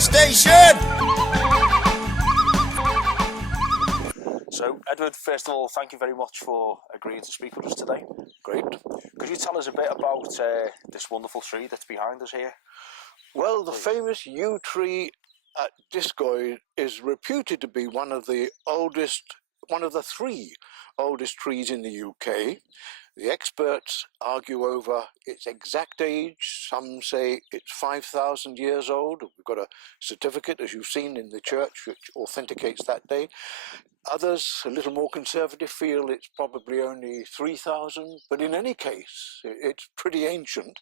station! So, Edward, first of all, thank you very much for agreeing to speak with us today. Great. Could you tell us a bit about this wonderful tree that's behind us here? Well, the famous yew tree at Discoed is reputed to be one of the three oldest trees in the UK. The experts argue over its exact age. Some say it's 5,000 years old. We've got a certificate, as you've seen in the church, which authenticates that day. Others, a little more conservative, feel it's probably only 3,000. But in any case, it's pretty ancient.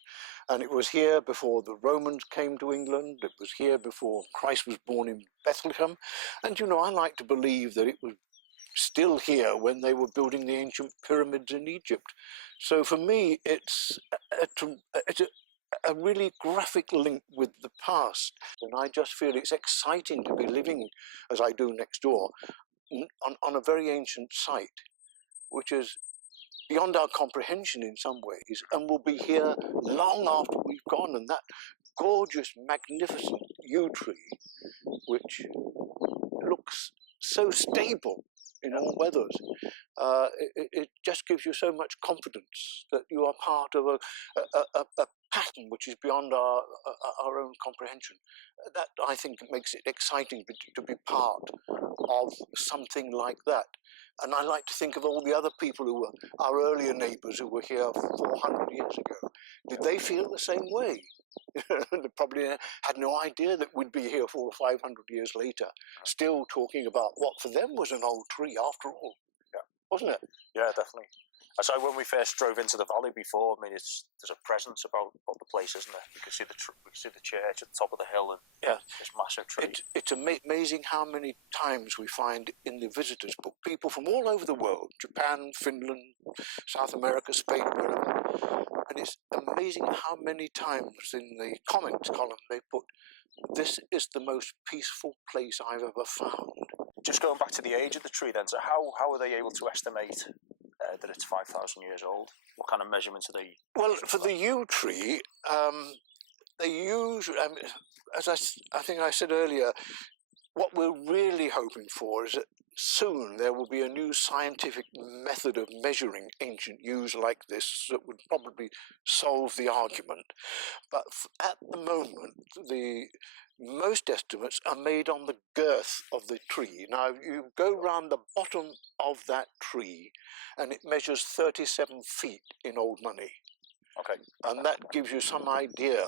And it was here before the Romans came to England. It was here before Christ was born in Bethlehem. And, you know, I like to believe that it was still here when they were building the ancient pyramids in Egypt. So for me, it's a really graphic link with the past. And I just feel it's exciting to be living, as I do next door, on a very ancient site, which is beyond our comprehension in some ways, and will be here long after we've gone. And that gorgeous, magnificent yew tree, which looks so stable in all weathers, it just gives you so much confidence that you are part of a pattern which is beyond our own comprehension. That, I think, makes it exciting to be part of something like that. And I like to think of all the other people who were our earlier neighbours who were here 400 years ago. Did they feel the same way? They probably had no idea that we'd be here 400 or 500 years later, still talking about what for them was an old tree after all. Yeah. Wasn't it? Yeah, definitely. So when we first drove into the valley before, I mean, there's a presence about the place, isn't there? You can see the church at the top of the hill, and this massive tree. It's amazing how many times we find in the visitors book people from all over the world, Japan, Finland, South America, Spain, wherever. And it's amazing how many times in the comments column they put, "This is the most peaceful place I've ever found." Just going back to the age of the tree then, so how are they able to estimate that it's 5,000 years old? What kind of measurements are they? Well, for the yew tree, they use, as I think I said earlier, what we're really hoping for is that soon there will be a new scientific method of measuring ancient yews like this that would probably solve the argument. But at the moment, most estimates are made on the girth of the tree. Now, you go round the bottom of that tree and it measures 37 feet in old money. Okay. And that gives you some idea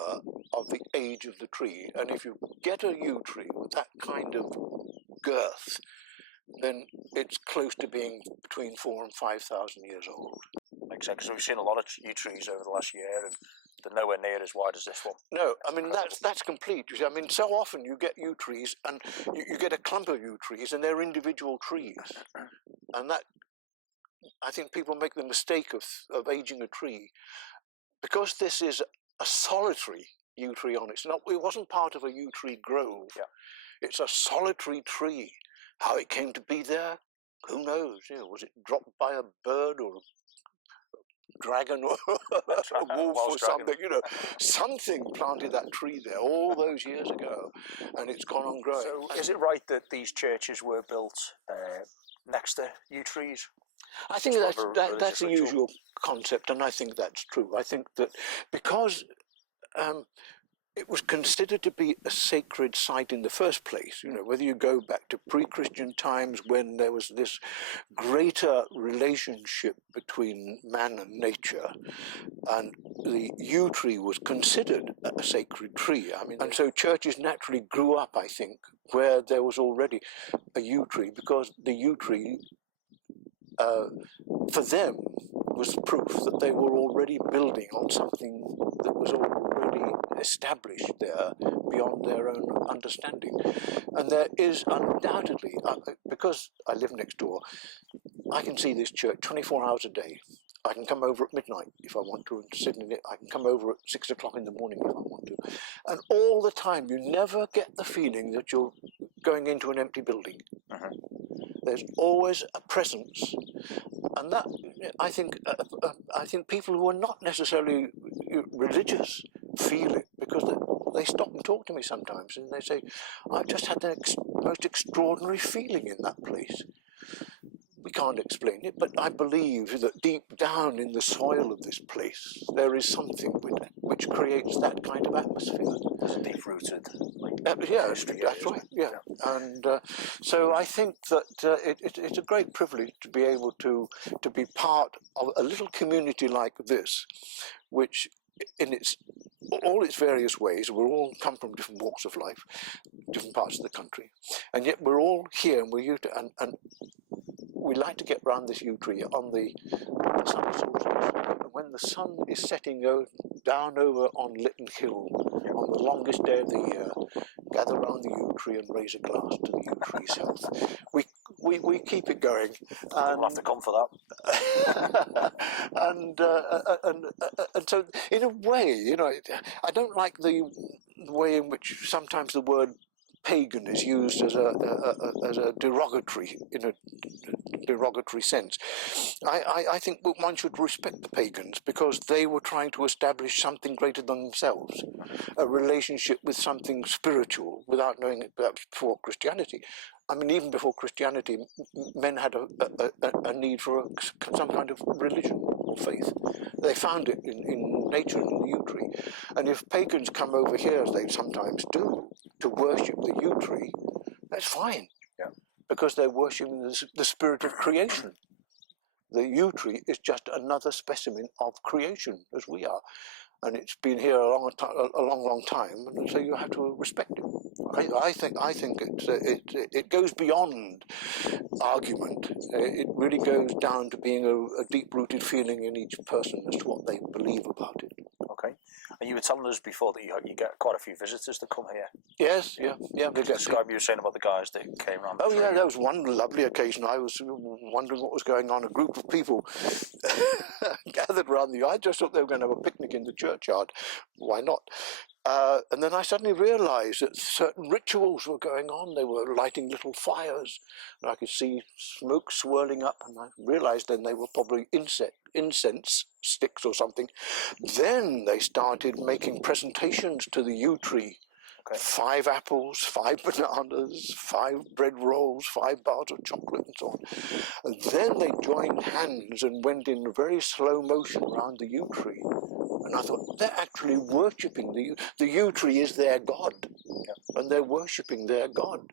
of the age of the tree. And if you get a yew tree with that kind of girth, then it's close to being between 4,000 and 5,000 years old. Makes sense, because we've seen a lot of yew trees over the last year, and they're nowhere near as wide as this one. No, I mean, that's complete. You see, I mean, so often you get yew trees, and you get a clump of yew trees, and they're individual trees. And that, I think people make the mistake of aging a tree. Because this is a solitary yew tree on it, it wasn't part of a yew tree grove. Yeah. It's a solitary tree. How it came to be there, who knows? You know, was it dropped by a bird or a dragon or a wolf or something? You know, something planted that tree there all those years ago, and it's gone on growing. So, is it right that these churches were built next to yew trees? I think that's a usual concept, and I think that's true. I think that because it was considered to be a sacred site in the first place, you know, whether you go back to pre-Christian times when there was this greater relationship between man and nature, and the yew tree was considered a sacred tree. I mean, and so churches naturally grew up, I think, where there was already a yew tree, because the yew tree, for them, was proof that they were already building on something that was already established there beyond their own understanding. And there is undoubtedly, because I live next door, I can see this church 24 hours a day. I can come over at midnight if I want to and sit in it. I can come over at 6 o'clock in the morning if I want to. And all the time, you never get the feeling that you're going into an empty building. There's always a presence, and that I think people who are not necessarily religious feel it, because they stop and talk to me sometimes, and they say, "I've just had the most extraordinary feeling in that place." We can't explain it, but I believe that deep down in the soil of this place, there is something which creates that kind of atmosphere. It's deep-rooted. Yeah, that's right. Yeah, and so I think that it's a great privilege to be able to be part of a little community like this, which, in all its various ways, we all come from different walks of life, different parts of the country, and yet we're all here, and we're used to, and we like to get round this yew tree on the summer solstice. And when the sun is setting down over on Lytton Hill on the longest day of the year, gather round the yew tree and raise a glass to the yew tree's health. We keep it going. We'll have to come for that. and so, in a way, you know, I don't like the way in which sometimes the word pagan is used as a derogatory, in a derogatory sense. I think one should respect the pagans, because they were trying to establish something greater than themselves, a relationship with something spiritual, without knowing it perhaps before Christianity. I mean, even before Christianity, men had a need for some kind of religion or faith. They found it in nature and in the yew tree. And if pagans come over here, as they sometimes do, to worship the yew tree, that's fine. Yeah. Because they're worshipping the spirit of creation. The yew tree is just another specimen of creation, as we are. And it's been here a long time, and so you have to respect it. I think it goes beyond argument. It really goes down to being a deep-rooted feeling in each person as to what they believe about it. Okay. And you were telling us before that you get quite a few visitors that come here. Yes, yeah. Describe, you were saying about the guys that came around. Oh yeah, that was one lovely occasion. I was wondering what was going on. A group of people gathered around I just thought they were going to have a picnic in the churchyard. Why not? And then I suddenly realised that certain rituals were going on. They were lighting little fires, and I could see smoke swirling up, and I realised then they were probably incense sticks or something. Then they started making presentations to the yew tree. Okay. 5 apples, 5 bananas, 5 bread rolls, 5 bars of chocolate, and so on. And then they joined hands and went in very slow motion around the yew tree. And I thought, they're actually worshipping the yew tree is their god, and they're worshipping their god.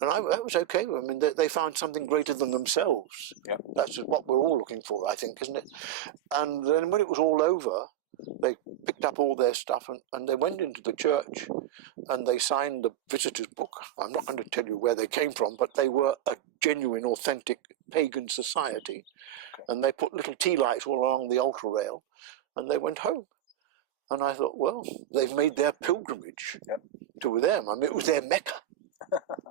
And that was okay. I mean, they found something greater than themselves. Yeah. That's what we're all looking for, I think, isn't it? And then when it was all over, they picked up all their stuff and they went into the church and they signed the visitor's book. I'm not going to tell you where they came from, but they were a genuine, authentic pagan society. Okay. And they put little tea lights all along the altar rail, and they went home. And I thought, well, they've made their pilgrimage to them. I mean, it was their Mecca.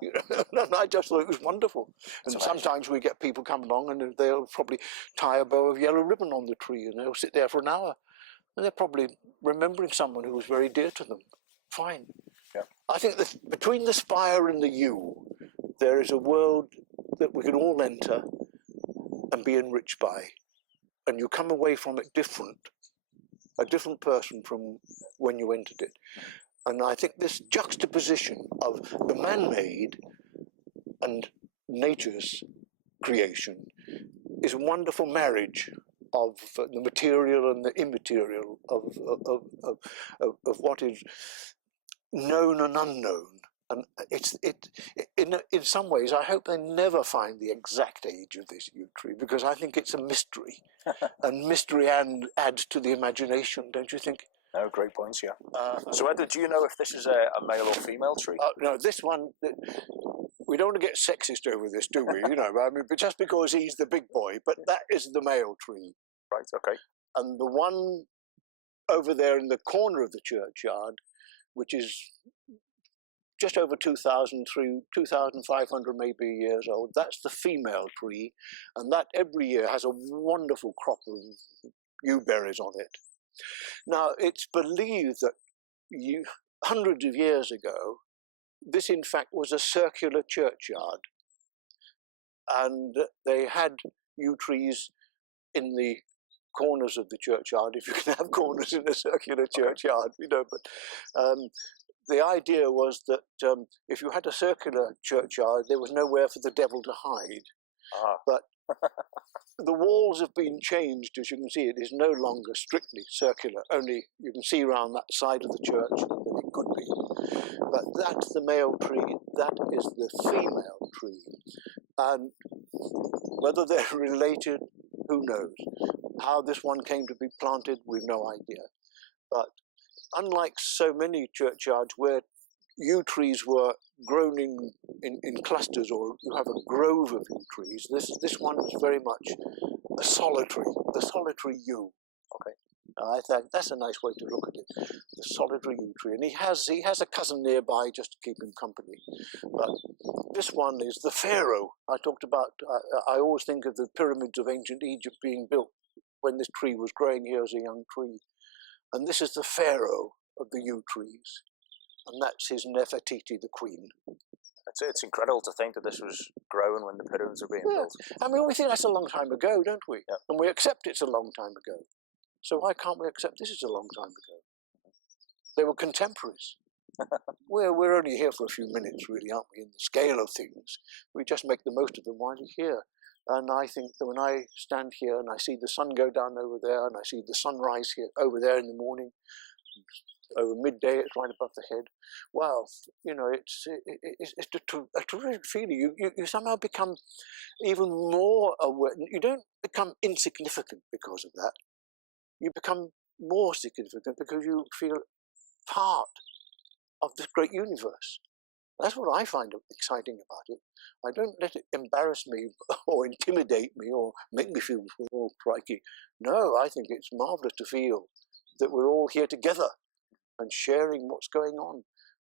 You know, and I just thought it was wonderful. And sometimes we get people come along and they'll probably tie a bow of yellow ribbon on the tree, and they'll sit there for an hour. And they're probably remembering someone who was very dear to them. Fine. Yeah. I think that between the spire and the yew, there is a world that we can all enter and be enriched by. And you come away from it a different person from when you entered it. And I think this juxtaposition of the man-made and nature's creation is a wonderful marriage of the material and the immaterial, of what is known and unknown. And in some ways, I hope they never find the exact age of this yew tree, because I think it's a mystery. And mystery adds to the imagination, don't you think? No, great points, yeah. So, Edward, do you know if this is a male or female tree? No, this one, we don't want to get sexist over this, do we? You know, I mean, but just because he's the big boy, but that is the male tree. Right, okay. And the one over there in the corner of the churchyard, which is just over 2,500 maybe years old, that's the female tree, and that every year has a wonderful crop of yew berries on it. Now, it's believed that hundreds of years ago, this in fact was a circular churchyard, and they had yew trees in the corners of the churchyard, if you can have corners in a circular churchyard, you know. But the idea was that if you had a circular churchyard, there was nowhere for the devil to hide. But the walls have been changed, as you can see. It is no longer strictly circular, only you can see around that side of the church that it could be. But that's the male tree, that is the female tree. And whether they're related, who knows? How this one came to be planted, we've no idea. But unlike so many churchyards where yew trees were grown in clusters, or you have a grove of yew trees, this one is very much a solitary yew. Okay, I think that's a nice way to look at it, the solitary yew tree. And he has a cousin nearby just to keep him company. But this one is the pharaoh. I talked about. I always think of the pyramids of ancient Egypt being built when this tree was growing here as a young tree, and this is the pharaoh of the yew trees. And that's his Nefertiti, the queen. It's incredible to think that this was growing when the pyramids were being built. I mean, we think that's a long time ago, don't we? Yeah. And we accept it's a long time ago. So why can't we accept this is a long time ago? They were contemporaries. We're only here for a few minutes, really, aren't we, in the scale of things? We just make the most of them while we're here. And I think that when I stand here and I see the sun go down over there, and I see the sunrise here over there in the morning, over midday, it's right above the head. Wow, you know, it's a terrific feeling. You somehow become even more aware. You don't become insignificant because of that. You become more significant because you feel part of this great universe. That's what I find exciting about it. I don't let it embarrass me or intimidate me or make me feel all crikey. No, I think it's marvellous to feel that we're all here together and sharing what's going on.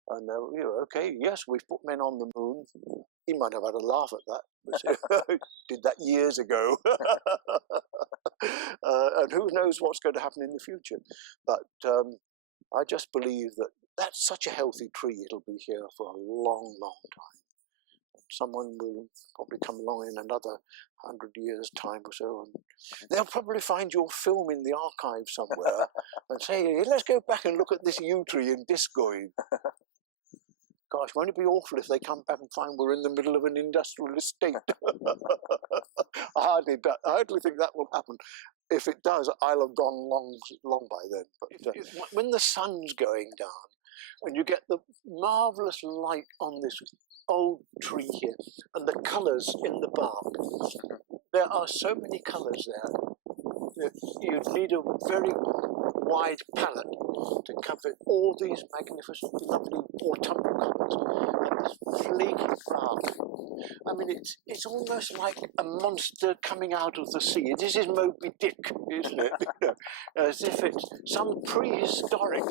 And, you know, okay, yes, we've put men on the moon. He might have had a laugh at that. But did that years ago. And who knows what's going to happen in the future. But I just believe that that's such a healthy tree. It'll be here for a long, long time. Someone will probably come along in another 100 years' time or so, and they'll probably find your film in the archive somewhere and say, hey, let's go back and look at this yew tree in Discoed. Gosh, won't it be awful if they come back and find we're in the middle of an industrial estate? I hardly think that will happen. If it does, I'll have gone long by then. But when the sun's going down, and you get the marvellous light on this old tree here, and the colours in the bark. There are so many colours there that you'd need a very wide palette to cover all these magnificent, lovely autumnal colours and this flaky flower. I mean, it's almost like a monster coming out of the sea. This is Moby Dick, isn't it? You know, as if it's some prehistoric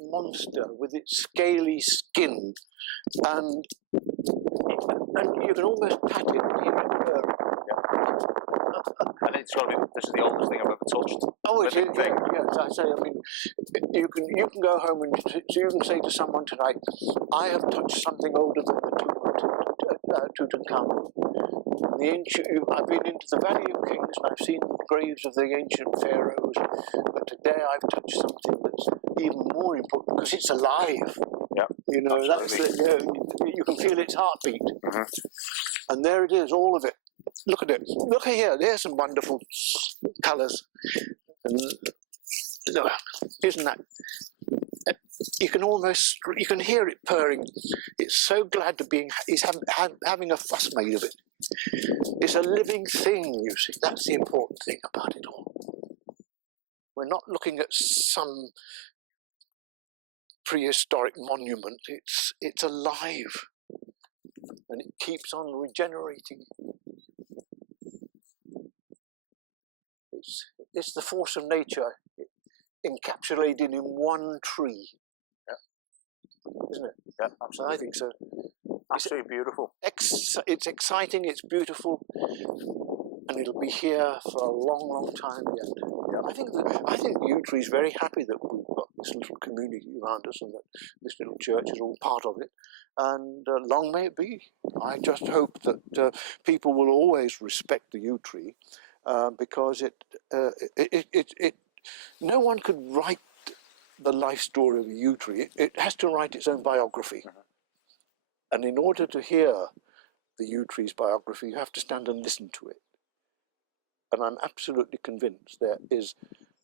monster with its scaly skin, and you can almost pat it and hear it purr. And it's got to be, this is the oldest thing I've ever touched. Oh, it is, yes, I say, I mean, you can go home and so you can say to someone tonight, I have touched something older than the Tutankhamun. I've been into the Valley of Kings and I've seen the graves of the ancient pharaohs, but today I've touched something that's even more important because it's alive. Yeah, you know, absolutely. that's you can feel its heartbeat. Mm-hmm. And there it is, all of it. Look at it. Look here. There's some wonderful colours. Look, isn't that? You can hear it purring. It's so glad to be. It's having a fuss made of it. It's a living thing. You see, that's the important thing about it all. We're not looking at some prehistoric monument. It's alive, and it keeps on regenerating. It's the force of nature encapsulated in one tree. Yeah. Isn't it? Yeah, absolutely. I think so. Absolutely beautiful. It's exciting, it's beautiful, and it'll be here for a long, long time yet. Yeah, I think the yew tree is very happy that we've got this little community around us and that this little church is all part of it. And long may it be. I just hope that people will always respect the yew tree because no one could write the life story of a yew tree. It has to write its own biography. And in order to hear the yew tree's biography, you have to stand and listen to it. And I'm absolutely convinced there is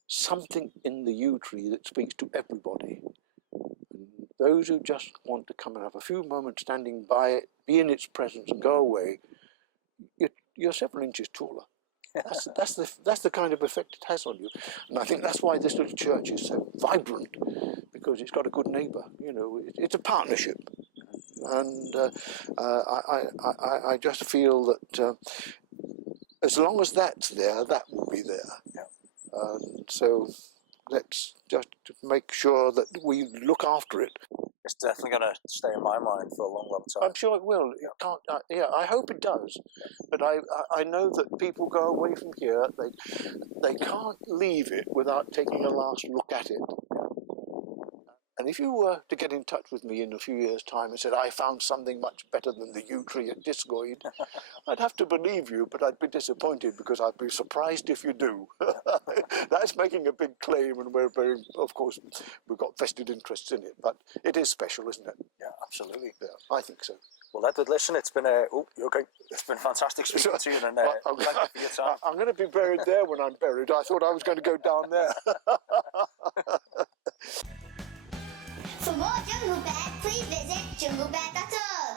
something in the yew tree that speaks to everybody. And those who just want to come and have a few moments standing by it, be in its presence and go away, you're several inches taller. That's the kind of effect it has on you. And I think that's why this little church is so vibrant, because it's got a good neighbour. You know, it's a partnership. And I just feel that as long as that's there, that will be there. And so let's just make sure that we look after it. It's definitely going to stay in my mind for a long, long time. I'm sure it will. It can't. I hope it does. But I know that people go away from here. They can't leave it without taking a last look at it. And if you were to get in touch with me in a few years' time and said, I found something much better than the yew tree at Discoed, I'd have to believe you, but I'd be disappointed, because I'd be surprised if you do. That's making a big claim, and of course, we've got vested interests in it, but it is special, isn't it? Yeah, absolutely. Yeah, I think so. Well, Edward, listen, it's been it's been fantastic speaking to you, and thank you for your time. I'm going to be buried there when I'm buried. I thought I was going to go down there. For more Jungle Bear, please visit junglebear.org.